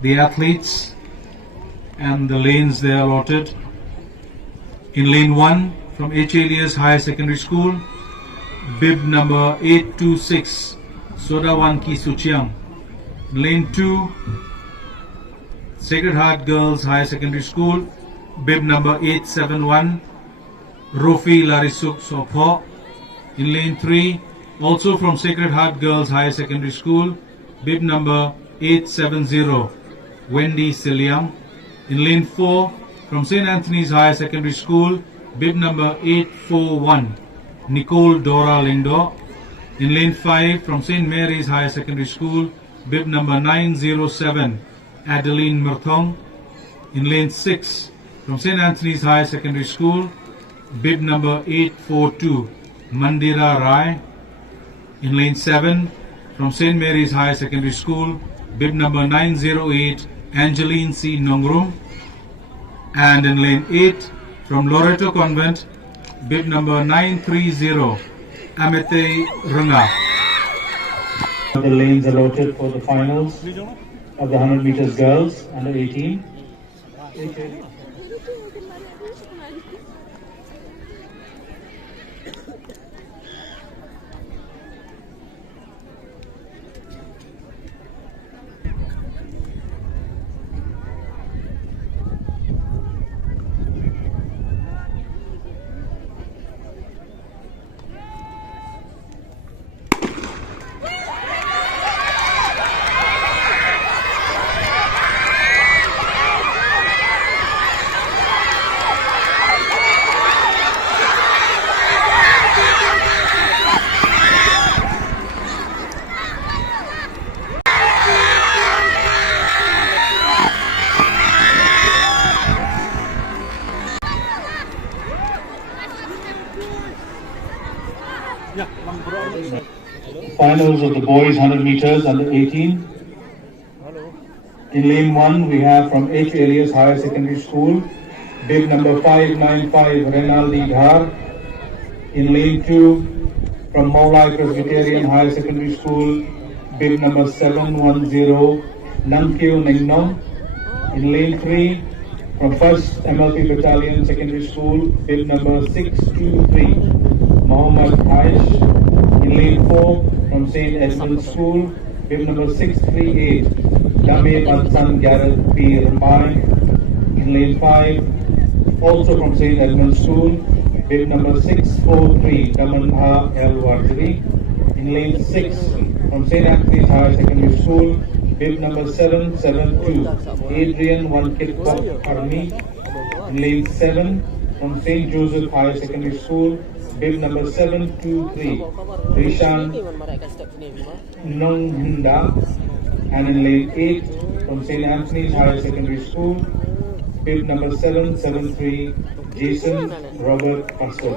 the athletes and the lanes they are allotted. In lane 1 from H. Elias Higher Secondary School, bib number 826, Sodawan Ki Suchiang. Lane 2, Sacred Heart Girls Higher Secondary School, bib number 871, Rofi Larisuk Sopho. In lane 3, also from Sacred Heart Girls Higher Secondary School, bib number 870, Wendy Siliam. In lane 4, from St. Anthony's Higher Secondary School, bib number 841, Nicole Dora Lindo. In lane 5, from St. Mary's Higher Secondary School, bib number 907, Adeline Murthong. In lane 6, from St. Anthony's Higher Secondary School, bib number 842, Mandira Rai. In lane 7, from St. Mary's Higher Secondary School, bib number 908, Angeline C. Nongrum. And in lane 8, from Loreto Convent, bib number 930, Amete Runga. The lanes allotted for the finals of the 100 meters girls under 18. Finals of the boys 100 meters under 18. In lane 1 we have from H. Elias Higher Secondary School, bib number 595, Renaldi Dhar. In lane 2 from Maulai Presbyterian Higher Secondary School, bib number 710, Namkyo Ningnom. In lane 3 from 1st MLP Battalion Secondary School, bib number 623, Mohammad Aish. In lane 4 from St. Edmund's School, bib number 638, Dame Mansan Gareth P. Ramai. In lane 5, also from St. Edmund's School, bib number 643, Damanha L. Wardiri. In lane 6, from St. Anthony's Higher Secondary School, bib number 772, Adrian Wankitpok Army. In lane 7, from St. Joseph Higher Secondary School, bib number 723, Rishan Nonghinda. And in lane 8, from St. Anthony's Higher Secondary School, bib number 773, Jason Robert Pastor.